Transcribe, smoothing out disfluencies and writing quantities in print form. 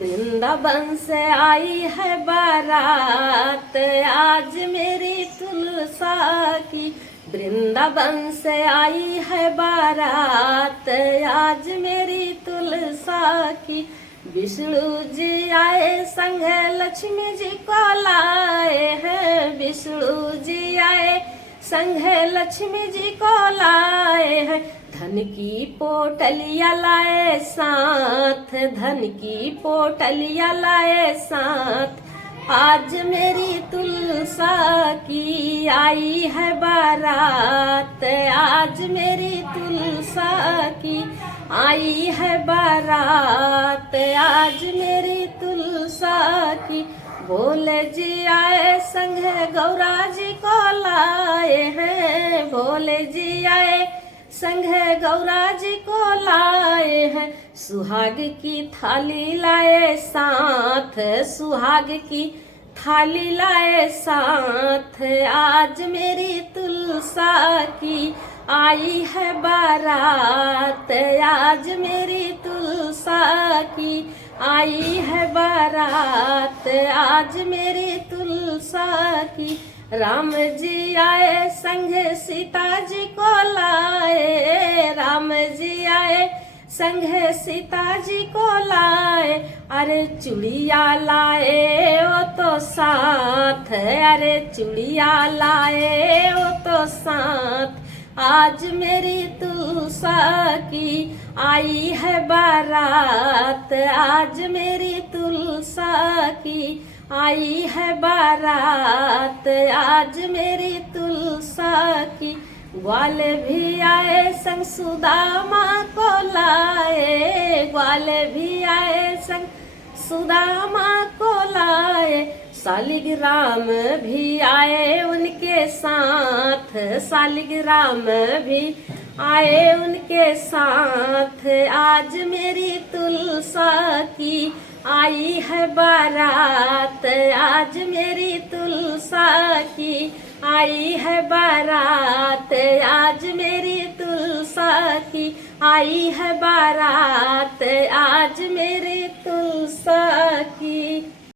वृंदावन से आई है बारात आज मेरी तुलसा की। वृंदावन से आई है बारात आज मेरी तुलसा की। विष्णु जी आए संग लक्ष्मी जी को लाए हैं। विष्णु जी आए संग लक्ष्मी जी को लाए हैं। धन की पोटलिया लाए साथ, धन की पोटलिया लाए साथ। आज मेरी तुलसा की आई है बारात आज मेरी तुलसा की आई है बारात आज मेरी तुलसा की। भोले जी आए संग गौरा जी को लाए हैं। भोले जी आए संग गौरा जी को लाए हैं। सुहाग की थाली लाए साथ, सुहाग की थाली लाए साथ। आज मेरी तुलसा की आई है बारात आज मेरी तुलसा की आई है बारात आज मेरी तुलसा की। राम जी आए संग सीता जी को लाए। राम जी आए संग सीता जी को लाए। अरे चूड़िया लाए वो तो साथ, अरे चूड़िया लाए वो तो साथ। आज मेरी तुलसा की आई है बारात आज मेरी तुलसा की आई है बारात आज मेरी तुलसा की। ग्वाल भी आए संग सुदामा को लाए। ग्वाल भी आए संग सुदामा को लाए। शालिग्राम भी आए उनके साथ, शालिग्राम भी आए उनके साथ। आज मेरी तुलसा की आई है बारात आज मेरी तुलसा की आई है बारात आज मेरी तुलसा की आई है बारात आज मेरी तुलसा की।